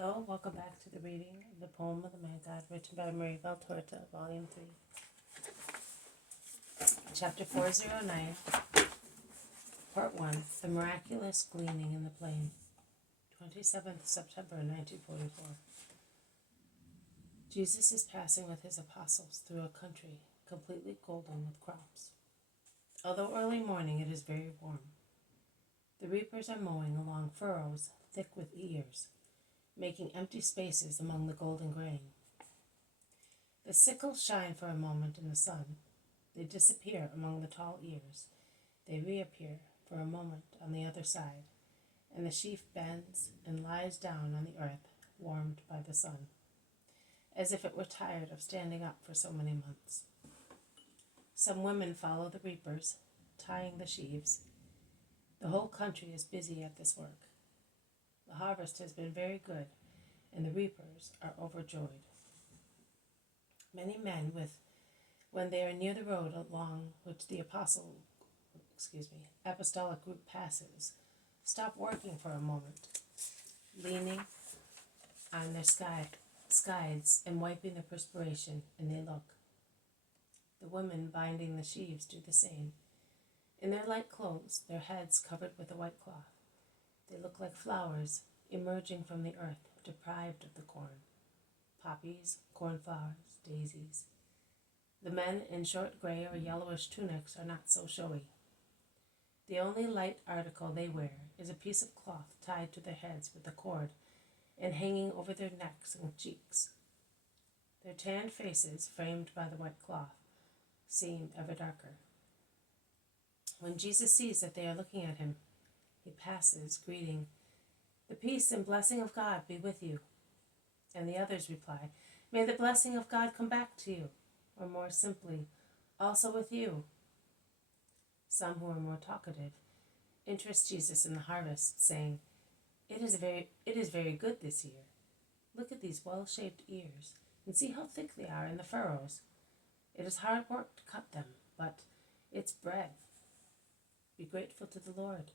Hello, welcome back to the reading of the poem of the Man God, written by Marie Valtorta, Volume 3, Chapter 409, Part 1, The Miraculous Gleaning in the Plain, 27th September 1944. Jesus is passing with his apostles through a country completely golden with crops. Although early morning, it is very warm. The reapers are mowing along furrows thick with ears, making empty spaces among the golden grain. The sickles shine for a moment in the sun. They disappear among the tall ears. They reappear for a moment on the other side, and the sheaf bends and lies down on the earth, warmed by the sun, as if it were tired of standing up for so many months. Some women follow the reapers, tying the sheaves. The whole country is busy at this work. The harvest has been very good, and the reapers are overjoyed. Many men, when they are near the road along which the apostolic group passes, stop working for a moment, leaning on their scythes and wiping the perspiration, and they look. The women binding the sheaves do the same. In their light clothes, their heads covered with a white cloth, they look like flowers emerging from the earth, deprived of the corn. Poppies, cornflowers, daisies. The men in short gray or yellowish tunics are not so showy. The only light article they wear is a piece of cloth tied to their heads with a cord and hanging over their necks and cheeks. Their tanned faces, framed by the white cloth, seem ever darker. When Jesus sees that they are looking at him, he passes, greeting, "The peace and blessing of God be with you." And the others reply, "May the blessing of God come back to you," or more simply, "also with you." Some who are more talkative interest Jesus in the harvest, saying, It is very good this year. Look at these well-shaped ears, and see how thick they are in the furrows. It is hard work to cut them, but it's bread. Be grateful to the Lord.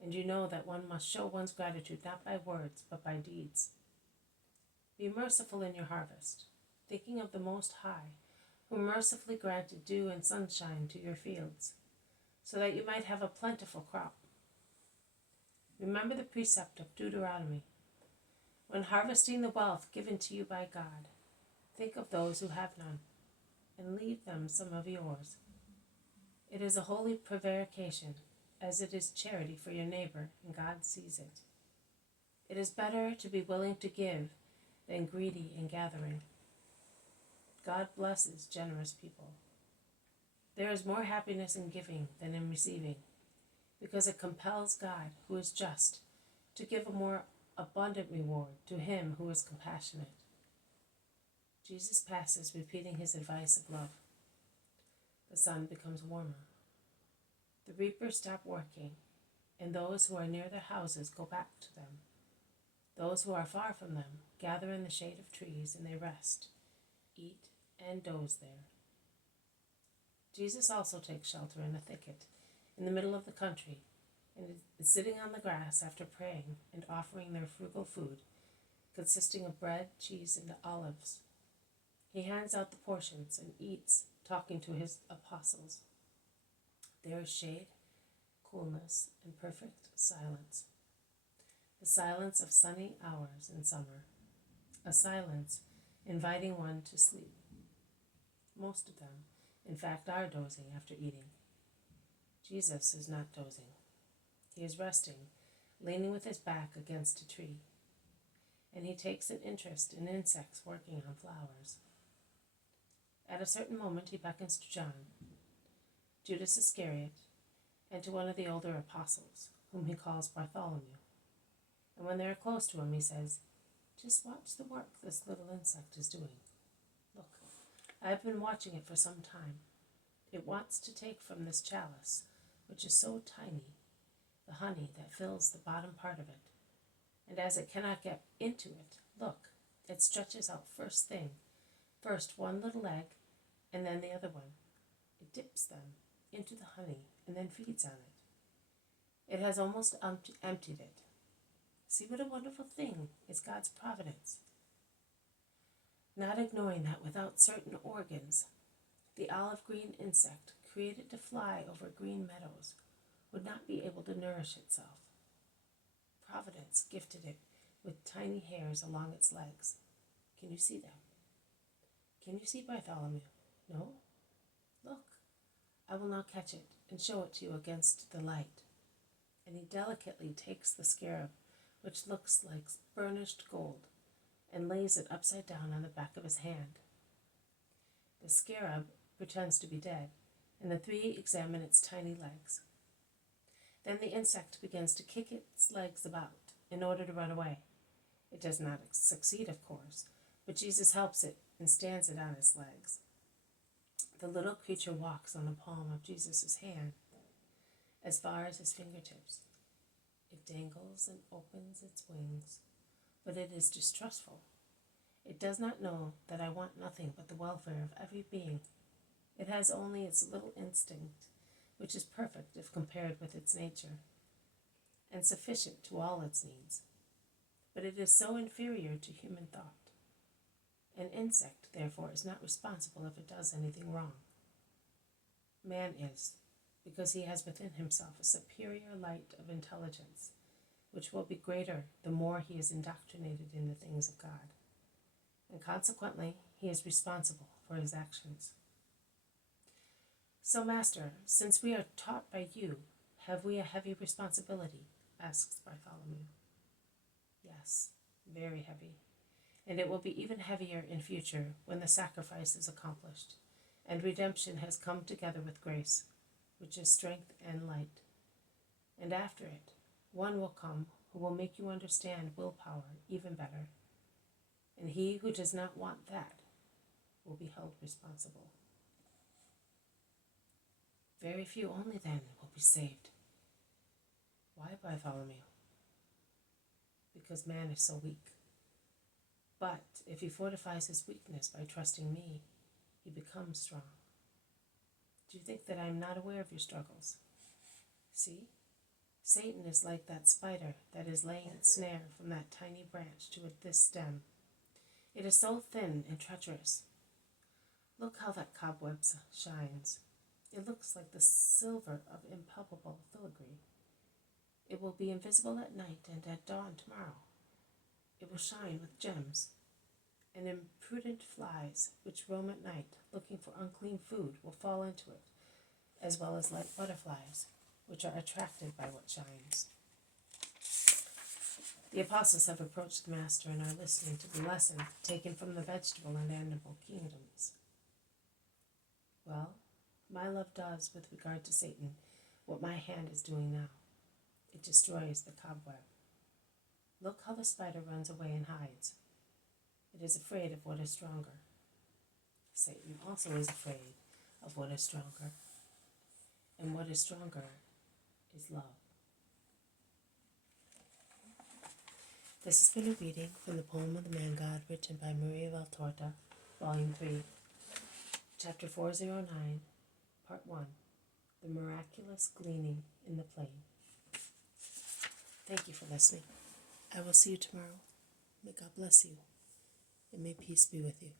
And you know that one must show one's gratitude not by words, but by deeds. Be merciful in your harvest, thinking of the Most High, who mercifully granted dew and sunshine to your fields, so that you might have a plentiful crop. Remember the precept of Deuteronomy. When harvesting the wealth given to you by God, think of those who have none, and leave them some of yours. It is a holy prevarication, as it is charity for your neighbor, and God sees it. It is better to be willing to give than greedy in gathering. God blesses generous people. There is more happiness in giving than in receiving, because it compels God, who is just, to give a more abundant reward to him who is compassionate. Jesus passes, repeating his advice of love. The sun becomes warmer. The reapers stop working, and those who are near their houses go back to them. Those who are far from them gather in the shade of trees, and they rest, eat, and doze there. Jesus also takes shelter in a thicket in the middle of the country, and is sitting on the grass after praying and offering their frugal food, consisting of bread, cheese, and olives. He hands out the portions and eats, talking to his apostles. There is shade, coolness, and perfect silence. The silence of sunny hours in summer, a silence inviting one to sleep. Most of them, in fact, are dozing after eating. Jesus is not dozing. He is resting, leaning with his back against a tree, and he takes an interest in insects working on flowers. At a certain moment he beckons to John, Judas Iscariot, and to one of the older apostles, whom he calls Bartholomew. And when they are close to him, he says, "Just watch the work this little insect is doing. Look, I have been watching it for some time. It wants to take from this chalice, which is so tiny, the honey that fills the bottom part of it. And as it cannot get into it, look, it stretches out first one little egg, and then the other one. It dips them into the honey and then feeds on it. It has almost emptied it. See what a wonderful thing is God's providence. Not ignoring that without certain organs, the olive green insect created to fly over green meadows would not be able to nourish itself. Providence gifted it with tiny hairs along its legs. Can you see them? Can you see Bartholomew? No? Look, I will now catch it and show it to you against the light. And he delicately takes the scarab, which looks like burnished gold, and lays it upside down on the back of his hand. The scarab pretends to be dead, and the three examine its tiny legs. Then the insect begins to kick its legs about in order to run away. It does not succeed, of course, but Jesus helps it and stands it on its legs. The little creature walks on the palm of Jesus' hand as far as his fingertips. It dangles and opens its wings, but it is distrustful. It does not know that I want nothing but the welfare of every being. It has only its little instinct, which is perfect if compared with its nature, and sufficient to all its needs. But it is so inferior to human thought. An insect, therefore, is not responsible if it does anything wrong. Man is, because he has within himself a superior light of intelligence, which will be greater the more he is indoctrinated in the things of God, and consequently he is responsible for his actions. So, Master, since we are taught by you, have we a heavy responsibility? Asks Bartholomew. Yes, very heavy, and it will be even heavier in future when the sacrifice is accomplished, and redemption has come together with grace, which is strength and light. And after it, one will come who will make you understand willpower even better, and he who does not want that will be held responsible. Very few only then will be saved. Why, Bartholomew? Because man is so weak. But if he fortifies his weakness by trusting me, he becomes strong. Do you think that I am not aware of your struggles? See? Satan is like that spider that is laying its snare from that tiny branch to this stem. It is so thin and treacherous. Look how that cobweb shines. It looks like the silver of impalpable filigree. It will be invisible at night, and at dawn tomorrow it will shine with gems. And imprudent flies, which roam at night looking for unclean food, will fall into it, as well as light butterflies, which are attracted by what shines. The apostles have approached the Master and are listening to the lesson taken from the vegetable and animal kingdoms. Well, my love does with regard to Satan what my hand is doing now. It destroys the cobweb. Look how the spider runs away and hides. It is afraid of what is stronger. Satan also is afraid of what is stronger. And what is stronger is love. This has been a reading from the poem of the Man God, written by Maria Valtorta, Volume 3, Chapter 409, Part 1, The Miraculous Gleaning in the Plain. Thank you for listening. I will see you tomorrow. May God bless you, and may peace be with you.